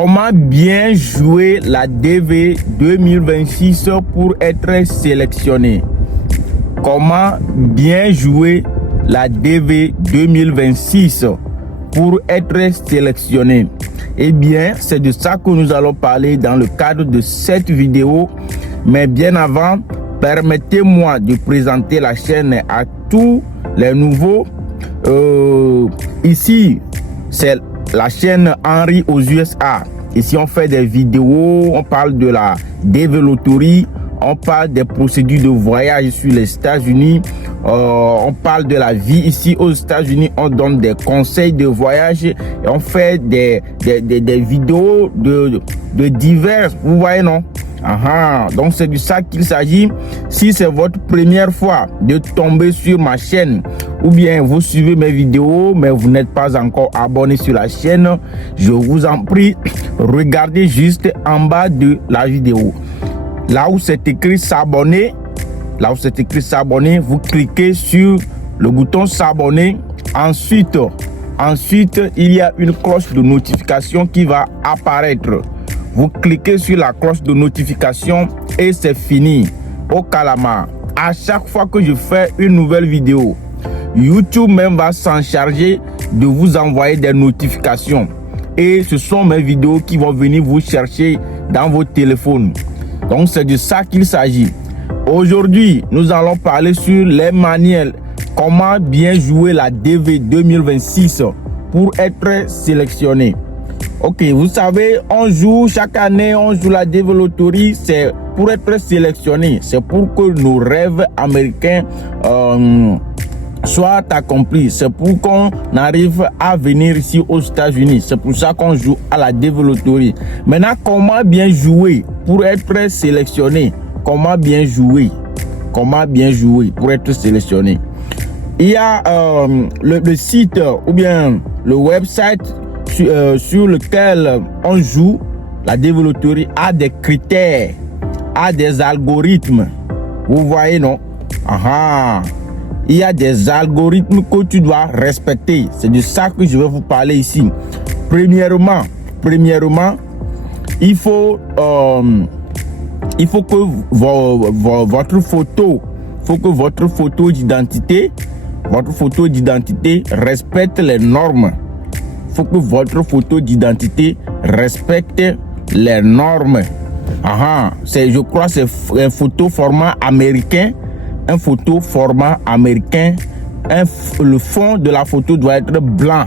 Comment bien jouer la DV 2026 pour être sélectionné? Comment bien jouer la DV 2026 pour être sélectionné? Eh bien, c'est de ça que nous allons parler dans le cadre de cette vidéo. Mais bien avant, permettez-moi de présenter la chaîne à tous les nouveaux. Ici, c'est la chaîne Henry aux USA. Ici, on fait des vidéos, on parle de la DV Loterie, on parle des procédures de voyage sur les États-Unis, on parle de la vie ici aux États-Unis, on donne des conseils de voyage et on fait des vidéos de divers, vous voyez non? Donc c'est de ça qu'il s'agit. Si c'est votre première fois de tomber sur ma chaîne ou bien vous suivez mes vidéos mais vous n'êtes pas encore abonné sur la chaîne, je vous en prie, regardez juste en bas de la vidéo. Là où c'est écrit s'abonner, vous cliquez sur le bouton s'abonner. Ensuite, il y a une cloche de notification qui va apparaître. Vous cliquez sur la cloche de notification et c'est fini. Au calama, à chaque fois que je fais une nouvelle vidéo, YouTube même va s'en charger de vous envoyer des notifications. Et ce sont mes vidéos qui vont venir vous chercher dans vos téléphones. Donc c'est de ça qu'il s'agit. Aujourd'hui, nous allons parler sur les manières, comment bien jouer la DV 2026 pour être sélectionné. Ok, vous savez, on joue chaque année, on joue la DV Loterie, c'est pour être sélectionné, c'est pour que nos rêves américains soient accomplis, c'est pour qu'on arrive à venir ici aux États-Unis, c'est pour ça qu'on joue à la DV Loterie. Maintenant, comment bien jouer pour être sélectionné? Comment bien jouer pour être sélectionné? Il y a le site ou bien le website sur lequel on joue la DV Loterie a des critères, a des algorithmes. Vous voyez, non? Il y a des algorithmes que tu dois respecter. C'est de ça que je vais vous parler ici. Premièrement, il faut que votre photo d'identité respecte les normes. Il faut que votre photo d'identité respecte les normes. Je crois que c'est un photo format américain. Le fond de la photo doit être blanc.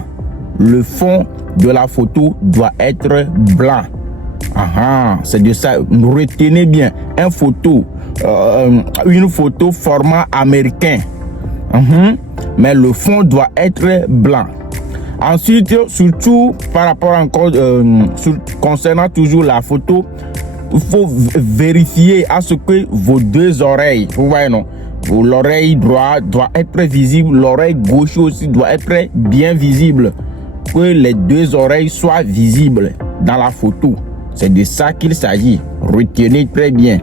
C'est de ça. Retenez bien. Une photo format américain. Mais le fond doit être blanc. Ensuite, surtout par rapport encore concernant toujours la photo, il faut vérifier à ce que vos deux oreilles, vous voyez non, l'oreille droite doit être visible, l'oreille gauche aussi doit être bien visible, que les deux oreilles soient visibles dans la photo. C'est de ça qu'il s'agit. Retenez très bien.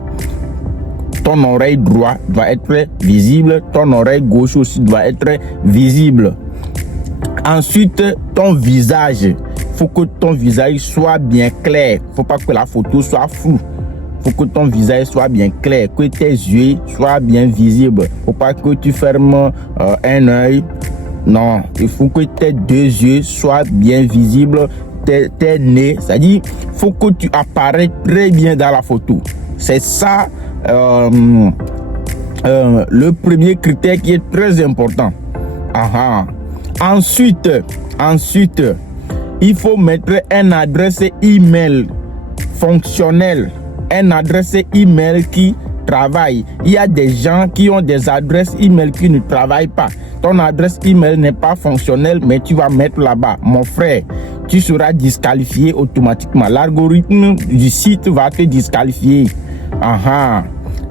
Ton oreille droite doit être visible, ton oreille gauche aussi doit être visible. Ensuite, ton visage. Il faut que ton visage soit bien clair. Il ne faut pas que la photo soit floue. Il faut que ton visage soit bien clair, que tes yeux soient bien visibles. Il ne faut pas que tu fermes un œil. Non, il faut que tes deux yeux soient bien visibles. Tes nez, c'est-à-dire, il faut que tu apparaisses très bien dans la photo. C'est ça le premier critère qui est très important. Ensuite, il faut mettre une adresse email fonctionnelle, une adresse email qui travaille. Il y a des gens qui ont des adresses email qui ne travaillent pas. Ton adresse email n'est pas fonctionnelle, mais tu vas mettre là-bas. Mon frère, tu seras disqualifié automatiquement. L'algorithme du site va te disqualifier.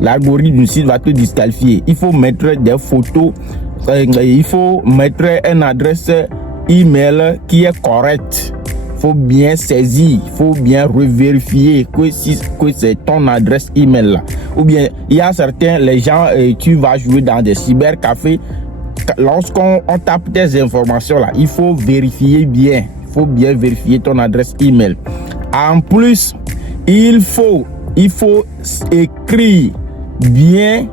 L'algorithme du site va te disqualifier. Il faut mettre des photos. Il faut mettre une adresse email qui est correcte. Il faut bien saisir, il faut bien revérifier que c'est ton adresse email là. Ou bien il y a certains les gens, tu vas jouer dans des cybercafés. Lorsqu'on tape tes informations là, il faut vérifier bien. Il faut bien vérifier ton adresse email. En plus, il faut écrire bien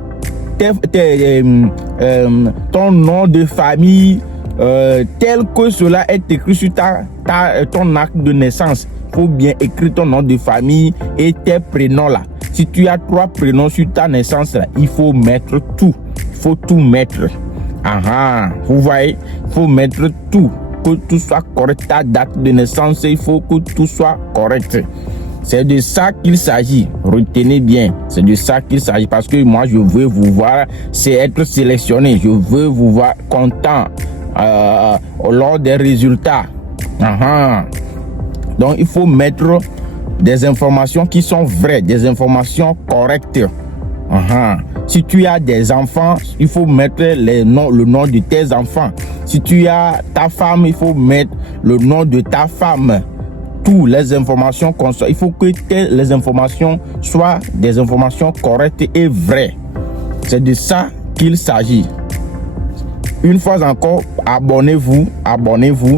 ton nom de famille tel que cela est écrit sur ton acte de naissance. Il faut bien écrire ton nom de famille et tes prénoms là. Si tu as 3 prénoms sur ta naissance là, il faut mettre tout. Il faut tout mettre. Vous voyez, il faut mettre tout. Que tout soit correct. Ta date de naissance, il faut que tout soit correct. C'est de ça qu'il s'agit. Retenez bien, c'est de ça qu'il s'agit. Parce que moi, je veux vous voir, c'est être sélectionné. Je veux vous voir content lors des résultats. Donc, il faut mettre des informations qui sont vraies, des informations correctes. Si tu as des enfants, il faut mettre le nom de tes enfants. Si tu as ta femme, il faut mettre le nom de ta femme. Toutes les informations il faut que les informations soient des informations correctes et vraies. C'est de ça qu'il s'agit. Une fois encore, abonnez-vous.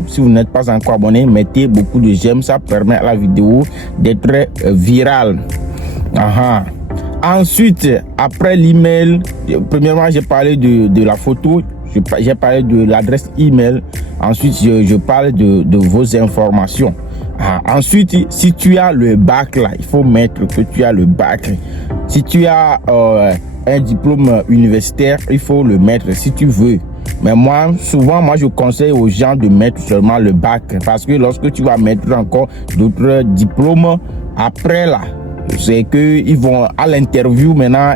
Si vous n'êtes pas encore abonné, mettez beaucoup de j'aime. Ça permet à la vidéo d'être virale. Ensuite, après l'email, premièrement, j'ai parlé de la photo. J'ai parlé de l'adresse email. Ensuite, je parle de vos informations. Ensuite, si tu as le bac là, il faut mettre que tu as le bac. Si tu as un diplôme universitaire, il faut le mettre si tu veux. Mais souvent, je conseille aux gens de mettre seulement le bac. Parce que lorsque tu vas mettre encore d'autres diplômes, après là, c'est que ils vont à l'interview maintenant,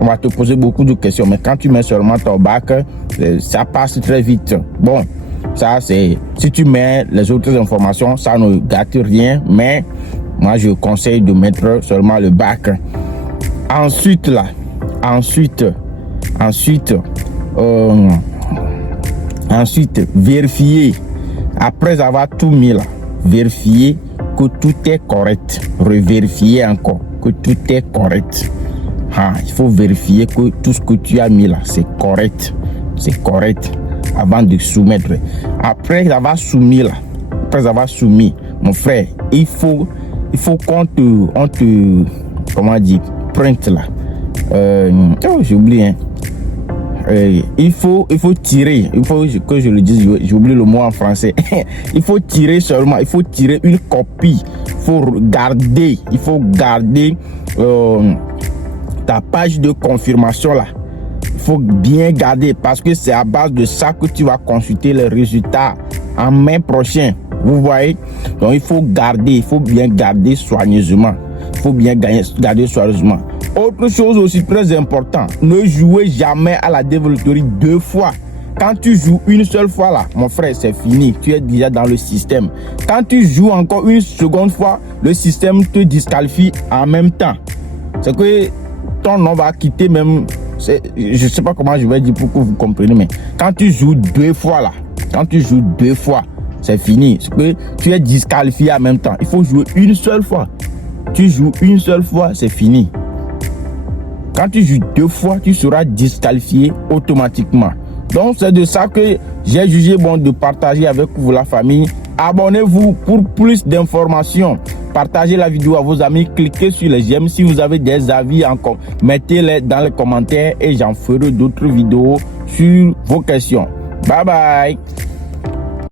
on va te poser beaucoup de questions. Mais quand tu mets seulement ton bac, ça passe très vite. Bon, ça c'est, si tu mets les autres informations, ça ne gâte rien. Mais moi, je conseille de mettre seulement le bac. Ensuite, vérifier. Après avoir tout mis là, vérifier que tout est correct. Revérifier encore que tout est correct. Il faut vérifier que tout ce que tu as mis là, c'est correct. C'est correct avant de soumettre. Après avoir soumis, mon frère, il faut qu'on te comment dire, print là. J'ai oublié. Il faut tirer, il faut que je le dise, j'ai oublié le mot en français. Il faut tirer seulement, il faut tirer une copie. Il faut garder ta page de confirmation là. Il faut bien garder parce que c'est à base de ça que tu vas consulter les résultats en mai prochain. Vous voyez? Donc il faut bien garder soigneusement. Autre chose aussi très importante, ne jouez jamais à la développerie 2 fois. Quand tu joues une seule fois là, mon frère, c'est fini. Tu es déjà dans le système. Quand tu joues encore une seconde fois, le système te disqualifie en même temps. C'est que ton nom va quitter même. Je ne sais pas comment je vais dire pour que vous compreniez, mais quand tu joues 2 fois là, c'est fini. C'est que tu es disqualifié en même temps. Il faut jouer une seule fois. Tu joues une seule fois, c'est fini. Quand tu joues 2 fois, tu seras disqualifié automatiquement. Donc, c'est de ça que j'ai jugé bon de partager avec vous la famille. Abonnez-vous pour plus d'informations. Partagez la vidéo à vos amis. Cliquez sur les j'aime. Si vous avez des avis, mettez-les dans les commentaires et j'en ferai d'autres vidéos sur vos questions. Bye bye.